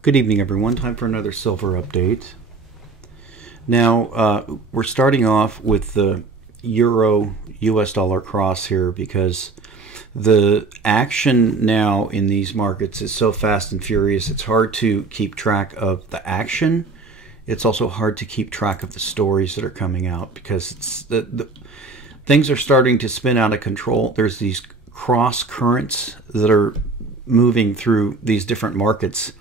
Good evening, everyone. Time for another silver update. Now, we're starting off with the Euro US dollar cross here because the action now in these markets is so fast and furious. It's hard to keep track of the action. It's also hard to keep track of the stories that are coming out because it's the things are starting to spin out of control. There's these cross currents that are moving through these different markets,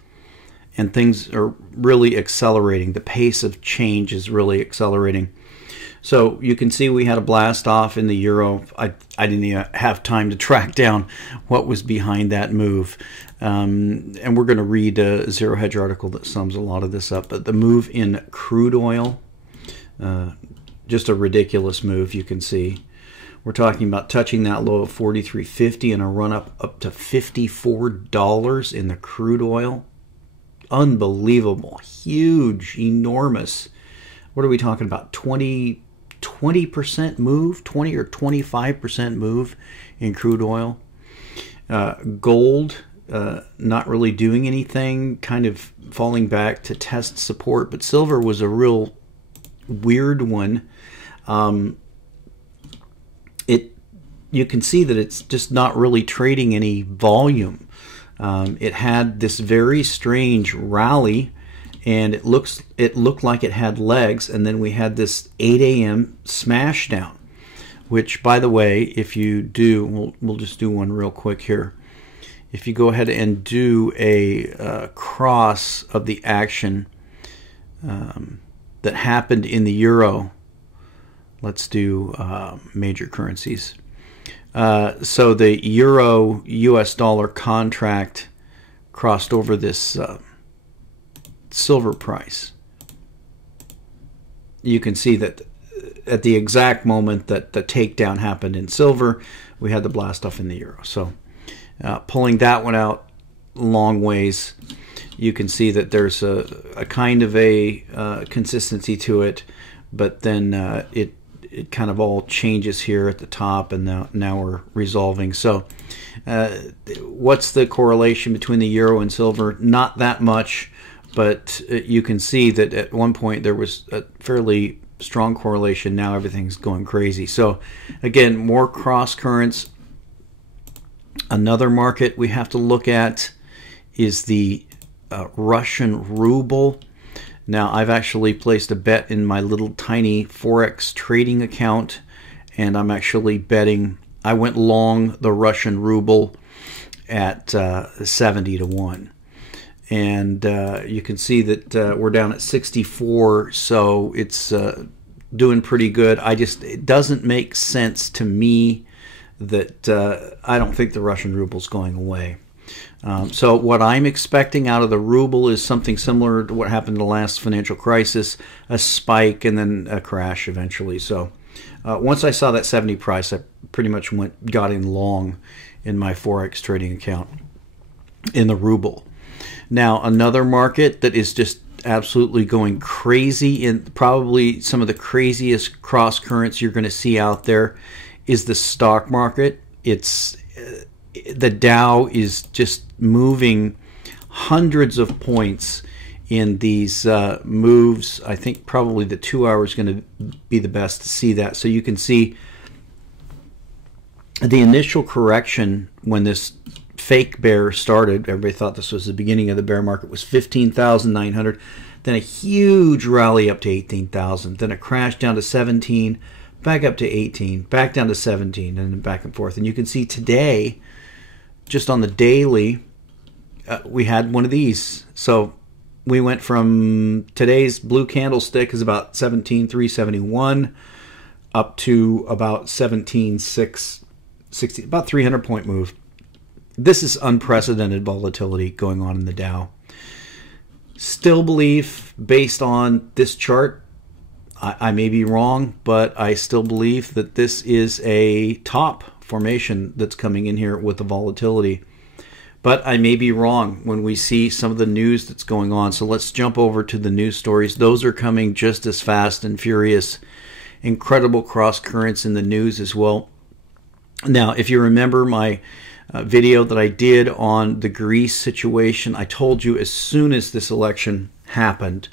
and things are really accelerating. The pace of change is really accelerating. So you can see we had a blast off in the euro. I didn't even have time to track down what was behind that move. And we're going to read a Zero Hedge article that sums a lot of this up. But the move in crude oil, just a ridiculous move, you can see. We're talking about touching that low of 43.50 and a run up to $54 in the crude oil. Unbelievable, huge, enormous. What are we talking about? 20% move, 20 or 25% move in crude oil. Gold, not really doing anything, kind of falling back to test support. But silver was a real weird one. You can see that it's just not really trading any volume. It had this very strange rally, and it looked like it had legs, and then we had this 8 a.m. smash down, which, by the way, if you do, we'll just do one real quick here. If you go ahead and do a cross of the action that happened in the euro, let's do major currencies. So the euro US dollar contract crossed over this silver price. You can see that at the exact moment that the takedown happened in silver, we had the blast off in the euro. So pulling that one out long ways, you can see that there's a kind of a consistency to it, but then it kind of all changes here at the top, and now we're resolving. So what's the correlation between the euro and silver? Not that much, but you can see that at one point there was a fairly strong correlation. Now everything's going crazy. So again, more cross currents. Another market we have to look at is the Russian ruble. Now, I've actually placed a bet in my little tiny Forex trading account, and I'm actually betting. I went long the Russian ruble at 70 to 1. And you can see that we're down at 64, so it's doing pretty good. It doesn't make sense to me that I don't think the Russian ruble's going away. So what I'm expecting out of the ruble is something similar to what happened in the last financial crisis, a spike and then a crash eventually. So once I saw that 70 price, I pretty much got in long in my Forex trading account in the ruble. Now, another market that is just absolutely going crazy, and probably some of the craziest cross currents you're going to see out there, is the stock market. The Dow is just moving hundreds of points in these moves. I think probably the 2 hour is going to be the best to see that. So you can see the initial correction when this fake bear started. Everybody thought this was the beginning of the bear market, was 15,900. Then a huge rally up to 18,000. Then a crash down to 17, back up to 18, back down to 17, and then back and forth. And you can see today, just on the daily, we had one of these. So we went from today's blue candlestick is about 17,371 up to about 17,660, about 300 point move. This is unprecedented volatility going on in the Dow. Still believe, based on this chart, I may be wrong, but I still believe that this is a top formation that's coming in here with the volatility. But I may be wrong when we see some of the news that's going on. So let's jump over to the news stories. Those are coming just as fast and furious. Incredible cross currents in the news as well. Now, if you remember my video that I did on the Greece situation. I told you as soon as this election happened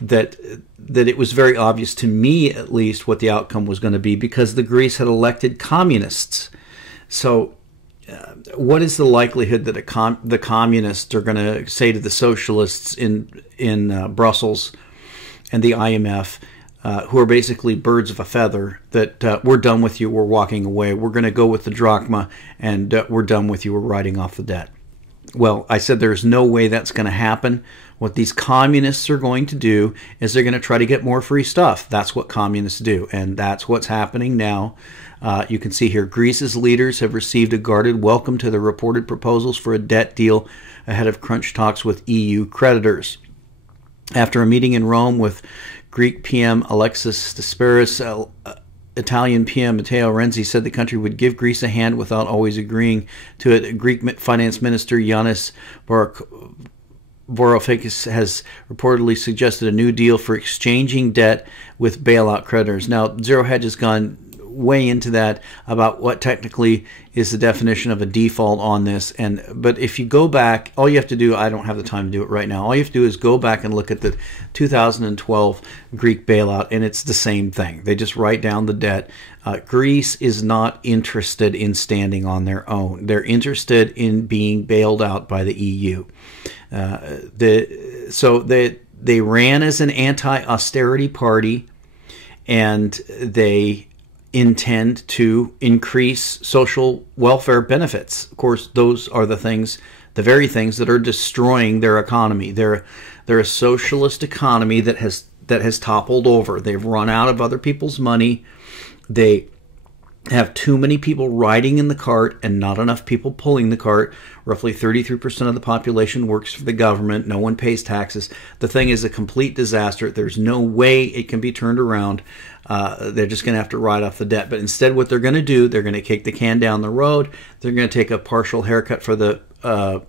that it was very obvious to me, at least, what the outcome was going to be, because the Greece had elected communists. So what is the likelihood that the communists are going to say to the socialists in Brussels and the IMF, who are basically birds of a feather, that we're done with you, we're walking away, we're going to go with the drachma, and we're done with you, we're writing off the debt? Well, I said there's no way that's going to happen. What these communists are going to do is they're going to try to get more free stuff. That's what communists do, and that's what's happening now. You can see here, Greece's leaders have received a guarded welcome to the reported proposals for a debt deal ahead of crunch talks with EU creditors. After a meeting in Rome with Greek PM Alexis Tsipras, Italian PM Matteo Renzi said the country would give Greece a hand without always agreeing to it. Greek Finance Minister Yanis Varoufakis has reportedly suggested a new deal for exchanging debt with bailout creditors. Now, Zero Hedge has gone way into that about what technically is the definition of a default on this. But if you go back, all you have to do, I don't have the time to do it right now, all you have to do is go back and look at the 2012 Greek bailout, and it's the same thing. They just write down the debt. Greece is not interested in standing on their own. They're interested in being bailed out by the EU. So they ran as an anti-austerity party, and they intend to increase social welfare benefits. Of course, those are the very things that are destroying their economy. They're a socialist economy that has toppled over. They've run out of other people's money. They have too many people riding in the cart and not enough people pulling the cart. Roughly 33% of the population works for the government. No one pays taxes. The thing is a complete disaster. There's no way it can be turned around. They're just going to have to write off the debt. But instead, what they're going to do, they're going to kick the can down the road. They're going to take a partial haircut for the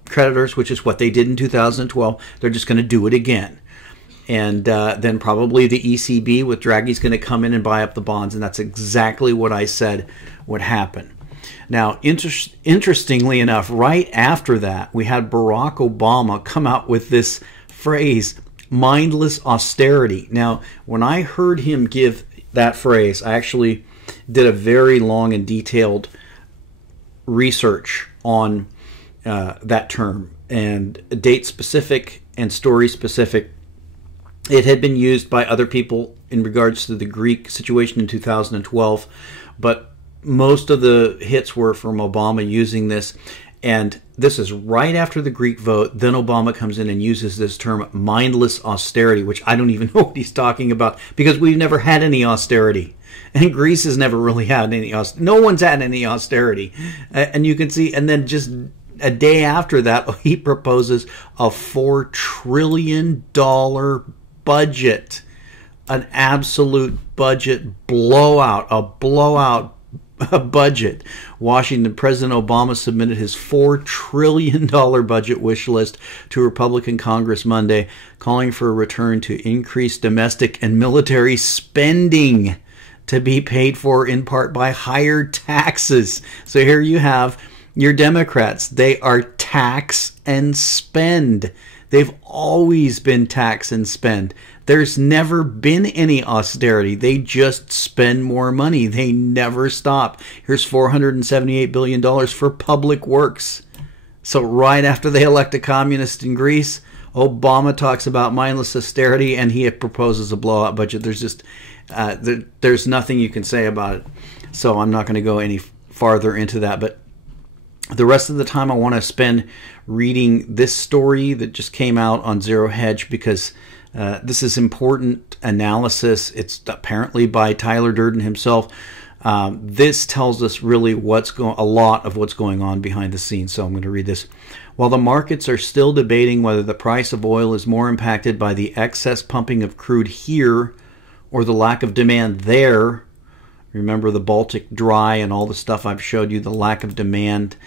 creditors, which is what they did in 2012. They're just going to do it again. And then probably the ECB with Draghi's going to come in and buy up the bonds. And that's exactly what I said would happen. Now, interestingly enough, right after that, we had Barack Obama come out with this phrase, mindless austerity. Now, when I heard him give that phrase, I actually did a very long and detailed research on that term, and date specific and story specific. It had been used by other people in regards to the Greek situation in 2012, but most of the hits were from Obama using this. And this is right after the Greek vote. Then Obama comes in and uses this term mindless austerity, which I don't even know what he's talking about, because we've never had any austerity. And Greece has never really had any austerity. No one's had any austerity. And you can see, and then just a day after that, he proposes a $4 trillion budget, an absolute budget blowout, a budget. Washington, President Obama submitted his $4 trillion budget wish list to Republican Congress Monday, calling for a return to increased domestic and military spending to be paid for in part by higher taxes. So here you have your Democrats. They are tax and spend. They've always been tax and spend. There's never been any austerity. They just spend more money. They never stop. Here's $478 billion for public works. So right after they elect a communist in Greece, Obama talks about mindless austerity, and he proposes a blowout budget. There's just there's nothing you can say about it. So I'm not going to go any farther into that. But the rest of the time I want to spend reading this story that just came out on Zero Hedge, because this is important analysis. It's apparently by Tyler Durden himself. This tells us really a lot of what's going on behind the scenes. So I'm going to read this. While the markets are still debating whether the price of oil is more impacted by the excess pumping of crude here or the lack of demand there, remember the Baltic dry and all the stuff I've showed you, the lack of demand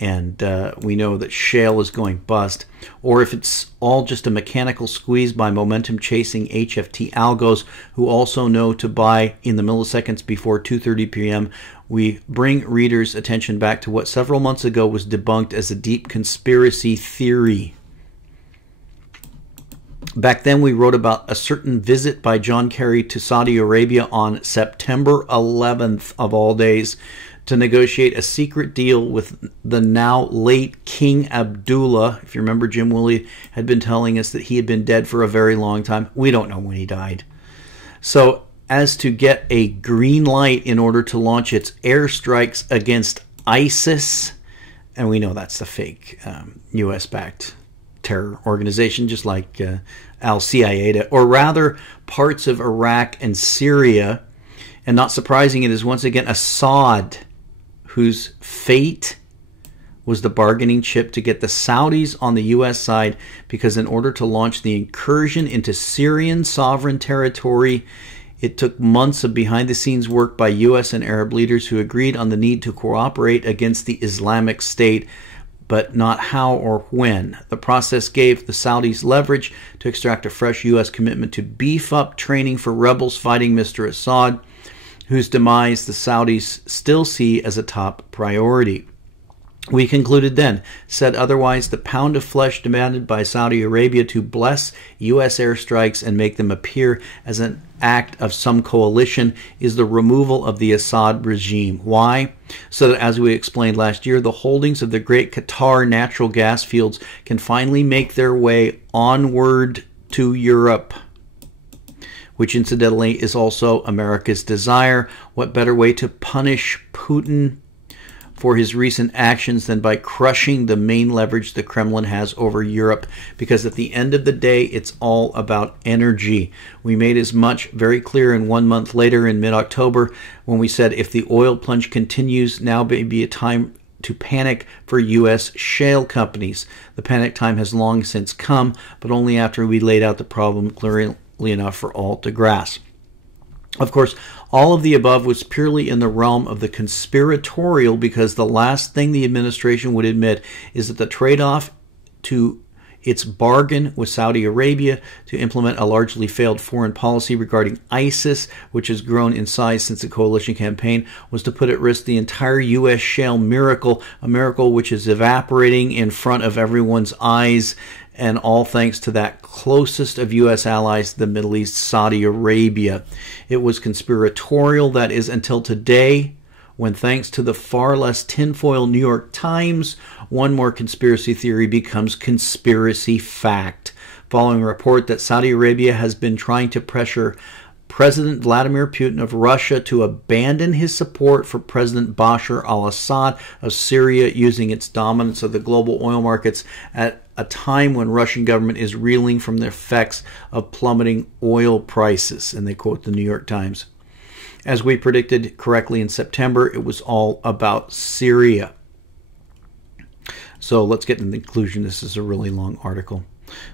and we know that shale is going bust, or if it's all just a mechanical squeeze by momentum-chasing HFT algos who also know to buy in the milliseconds before 2:30 p.m., we bring readers' attention back to what several months ago was debunked as a deep conspiracy theory. Back then, we wrote about a certain visit by John Kerry to Saudi Arabia on September 11th, of all days, to negotiate a secret deal with the now late King Abdullah. If you remember, Jim Willie had been telling us that he had been dead for a very long time. We don't know when he died. So, as to get a green light in order to launch its airstrikes against ISIS, and we know that's the fake U.S.-backed terror organization, just like Al-Qaeda, or rather parts of Iraq and Syria. And not surprising, it is once again Assad whose fate was the bargaining chip to get the Saudis on the U.S. side, because in order to launch the incursion into Syrian sovereign territory, it took months of behind-the-scenes work by U.S. and Arab leaders who agreed on the need to cooperate against the Islamic State, but not how or when. The process gave the Saudis leverage to extract a fresh U.S. commitment to beef up training for rebels fighting Mr. Assad, whose demise the Saudis still see as a top priority. We concluded then, said otherwise, the pound of flesh demanded by Saudi Arabia to bless U.S. airstrikes and make them appear as an act of some coalition is the removal of the Assad regime. Why? So that, as we explained last year, the holdings of the great Qatar natural gas fields can finally make their way onward to Europe, which incidentally is also America's desire. What better way to punish Putin for his recent actions than by crushing the main leverage the Kremlin has over Europe? Because at the end of the day, it's all about energy. We made as much very clear in 1 month later in mid-October when we said if the oil plunge continues, now may be a time to panic for U.S. shale companies. The panic time has long since come, but only after we laid out the problem clearly enough for all to grasp. Of course, all of the above was purely in the realm of the conspiratorial, because the last thing the administration would admit is that the trade-off to its bargain with Saudi Arabia to implement a largely failed foreign policy regarding ISIS, which has grown in size since the coalition campaign, was to put at risk the entire U.S. shale miracle, a miracle which is evaporating in front of everyone's eyes, and all thanks to that closest of U.S. allies, the Middle East, Saudi Arabia. It was conspiratorial, that is, until today, when thanks to the far less tinfoil New York Times, one more conspiracy theory becomes conspiracy fact. Following a report that Saudi Arabia has been trying to pressure President Vladimir Putin of Russia to abandon his support for President Bashar al-Assad of Syria, using its dominance of the global oil markets at a time when Russian government is reeling from the effects of plummeting oil prices. And they quote the New York Times. As we predicted correctly in September, it was all about Syria. So let's get to the conclusion. This is a really long article.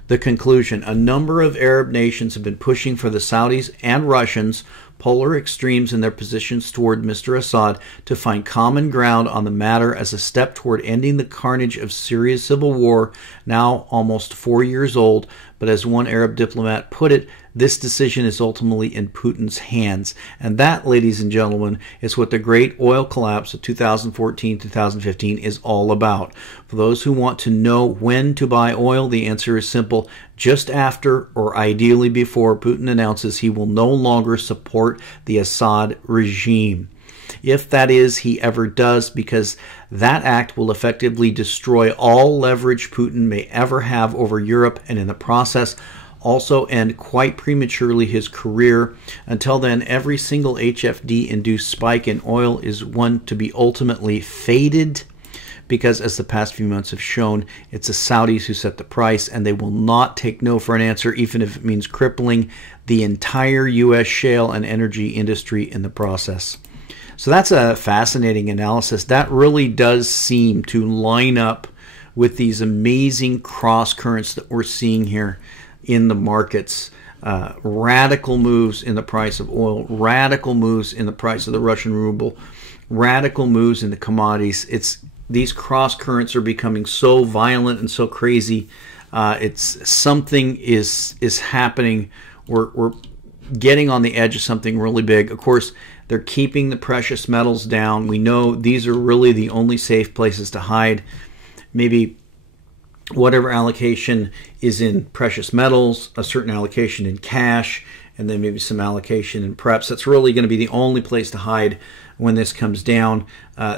The conclusion: a number of Arab nations have been pushing for the Saudis and Russians, polar extremes in their positions toward Mr. Assad, to find common ground on the matter as a step toward ending the carnage of Syria's civil war, now almost 4 years old. But as one Arab diplomat put it, this decision is ultimately in Putin's hands. And that, ladies and gentlemen, is what the great oil collapse of 2014-2015 is all about. For those who want to know when to buy oil, the answer is simple: just after, or ideally before, Putin announces he will no longer support the Assad regime. If that is, he ever does, because that act will effectively destroy all leverage Putin may ever have over Europe, and in the process also end quite prematurely his career. Until then, every single HFD-induced spike in oil is one to be ultimately faded, because as the past few months have shown, it's the Saudis who set the price, and they will not take no for an answer, even if it means crippling the entire U.S. shale and energy industry in the process. So that's a fascinating analysis. That really does seem to line up with these amazing cross currents that we're seeing here in the markets. Radical moves in the price of oil, radical moves in the price of the Russian ruble, radical moves in the commodities. It's these cross currents are becoming so violent and so crazy. It's something is happening. We're getting on the edge of something really big. Of course, they're keeping the precious metals down. We know these are really the only safe places to hide. Maybe whatever allocation is in precious metals, a certain allocation in cash, and then maybe some allocation in preps. That's really going to be the only place to hide when this comes down.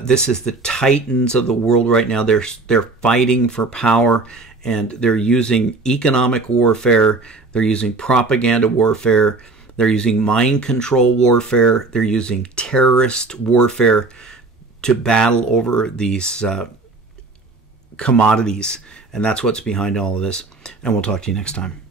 This is the titans of the world right now. They're fighting for power, and they're using economic warfare. They're using propaganda warfare. They're using mind control warfare. They're using terrorist warfare to battle over these commodities. And that's what's behind all of this. And we'll talk to you next time.